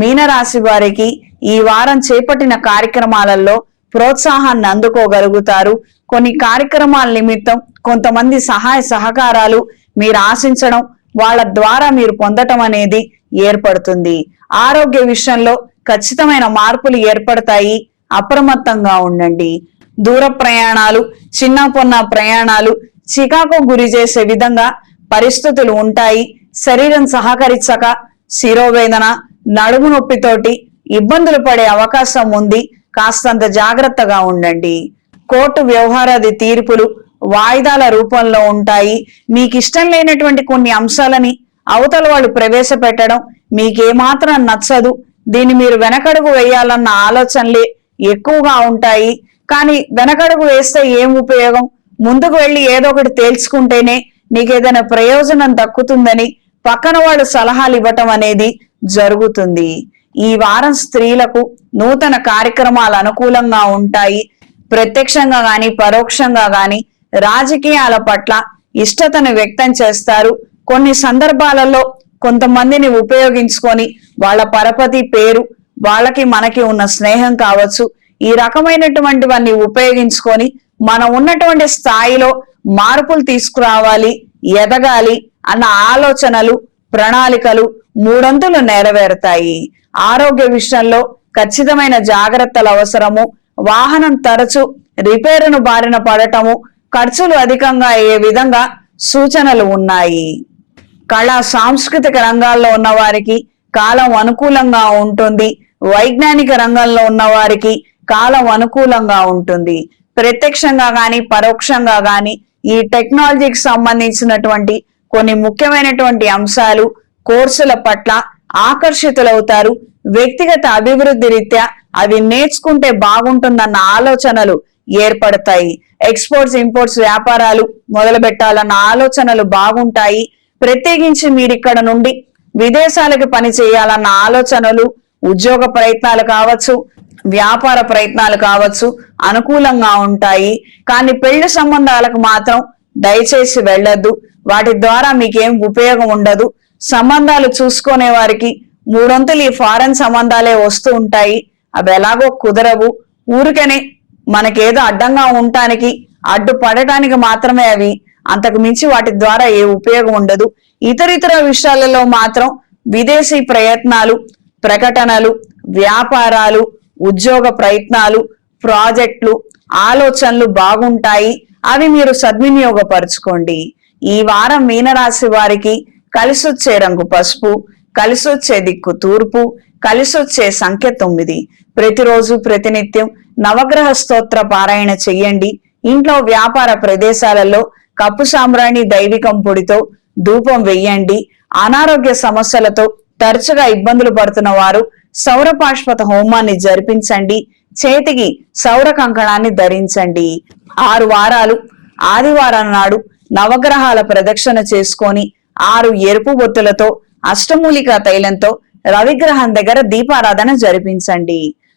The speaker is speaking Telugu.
మీనరాశి వారికి ఈ వారం చేపట్టిన కార్యక్రమాలలో ప్రోత్సాహాన్ని అందుకోగలుగుతారు. కొన్ని కార్యక్రమాల నిమిత్తం కొంతమంది సహాయ సహకారాలు మీరు ఆశించడం వాళ్ళ ద్వారా మీరు పొందటం అనేది ఏర్పడుతుంది. ఆరోగ్య విషయంలో ఖచ్చితమైన మార్పులు ఏర్పడతాయి. అప్రమత్తంగా ఉండండి. దూర ప్రయాణాలు చిన్న పొన్న ప్రయాణాలు చికాకు గురి చేసే విధంగా పరిస్థితులు ఉంటాయి. శరీరం సహకరించక శిరోవేదన నడుము నొప్పితోటి ఇబ్బందులు పడే అవకాశం ఉంది. కాస్తంత జాగ్రత్తగా ఉండండి. కోర్టు వ్యవహారాది తీర్పులు వాయిదాల రూపంలో ఉంటాయి. మీకు ఇష్టం లేనటువంటి కొన్ని అంశాలని అవతల వాళ్ళు ప్రవేశపెట్టడం మీకేమాత్రం నచ్చదు. దీన్ని మీరు వెనకడుగు వేయాలన్న ఆలోచనలే ఎక్కువగా ఉంటాయి. కానీ వెనకడుగు వేస్తే ఏం ఉపయోగం? ముందుకు వెళ్ళి ఏదో ఒకటి తేల్చుకుంటేనే నీకు ఏదైనా ప్రయోజనం దక్కుతుందని పక్కన వాళ్ళు సలహాలు ఇవ్వటం అనేది జరుగుతుంది. ఈ వారం స్త్రీలకు నూతన కార్యక్రమాలు అనుకూలంగా ఉంటాయి. ప్రత్యక్షంగా గాని పరోక్షంగా గాని రాజకీయాల పట్ల ఇష్టతను వ్యక్తం చేస్తారు. కొన్ని సందర్భాలలో కొంతమందిని ఉపయోగించుకొని వాళ్ళ పరపతి పేరు వాళ్ళకి మనకి ఉన్న స్నేహం కావచ్చు ఈ రకమైనటువంటివన్నీ ఉపయోగించుకొని మనం ఉన్నటువంటి స్థాయిలో మార్పులు తీసుకురావాలి ఎదగాలి అన్న ఆలోచనలు ప్రణాళికలు మూడొంతులు నెరవేరుతాయి. ఆరోగ్య విషయంలో ఖచ్చితమైన జాగ్రత్తలు అవసరము వాహనం తరచు రిపేరును బారిన పడటము ఖర్చులు అధికంగా అయ్యే విధంగా సూచనలు ఉన్నాయి. కళా సాంస్కృతిక రంగాల్లో ఉన్న వారికి కాలం అనుకూలంగా ఉంటుంది. వైజ్ఞానిక రంగంలో ఉన్న వారికి కాలం అనుకూలంగా ఉంటుంది. ప్రత్యక్షంగా గాని పరోక్షంగా గాని ఈ టెక్నాలజీకి సంబంధించినటువంటి కొన్ని ముఖ్యమైనటువంటి అంశాలు కోర్సుల పట్ల ఆకర్షితులవుతారు. వ్యక్తిగత అభివృద్ధి రీత్యా అవి నేర్చుకుంటే బాగుంటుందన్న ఆలోచనలు ఏర్పడతాయి. ఎక్స్పోర్ట్స్ ఇంపోర్ట్స్ వ్యాపారాలు మొదలు పెట్టాలన్న ఆలోచనలు బాగుంటాయి. ప్రత్యేకించి మీరు ఇక్కడ నుండి విదేశాలకు పని చేయాలన్న ఆలోచనలు ఉద్యోగ ప్రయత్నాలు కావచ్చు వ్యాపార ప్రయత్నాలు కావచ్చు అనుకూలంగా ఉంటాయి. కానీ పెళ్ళి సంబంధాలకు మాత్రం దయచేసి వెళ్ళొద్దు. వాటి ద్వారా మీకేం ఉపయోగం ఉండదు. సంబంధాలు చూసుకునే వారికి మూడొంతులు ఈ ఫారెన్ సంబంధాలే వస్తూ ఉంటాయి. అవి ఎలాగో కుదరవు. ఊరికనే మనకేదో అడ్డంగా ఉండటానికి అడ్డు పడటానికి మాత్రమే అవి అంతకు మించి వాటి ద్వారా ఏ ఉపయోగం ఉండదు. ఇతర ఇతర విషయాలలో మాత్రం విదేశీ ప్రయత్నాలు ప్రకటనలు వ్యాపారాలు ఉద్యోగ ప్రయత్నాలు ప్రాజెక్టులు ఆలోచనలు బాగుంటాయి. అవి మీరు సద్వినియోగపరచుకోండి. ఈ వారం మీనరాశి వారికి కలిసొచ్చే రంగు పసుపు కలిసొచ్చే దిక్కు తూర్పు కలిసొచ్చే సంఖ్య తొమ్మిది. ప్రతిరోజు ప్రతినిత్యం నవగ్రహ స్తోత్ర పారాయణ చెయ్యండి. ఇంట్లో వ్యాపార ప్రదేశాలలో కప్పు సాంబ్రాణి దైవికం పొడితో ధూపం వెయ్యండి. అనారోగ్య సమస్యలతో తరచుగా ఇబ్బందులు పడుతున్న వారు సౌరపాష్పత హోమాన్ని జరిపించండి. చేతికి సౌర కంకణాన్ని ధరించండి. ఆరు వారాలు ఆదివారం నాడు నవగ్రహాల ప్రదక్షిణ చేసుకొని ఆరు ఎరుపు బొత్తులతో అష్టమూలికా తైలంతో రవిగ్రహం దగ్గర దీపారాధన జరిపించండి.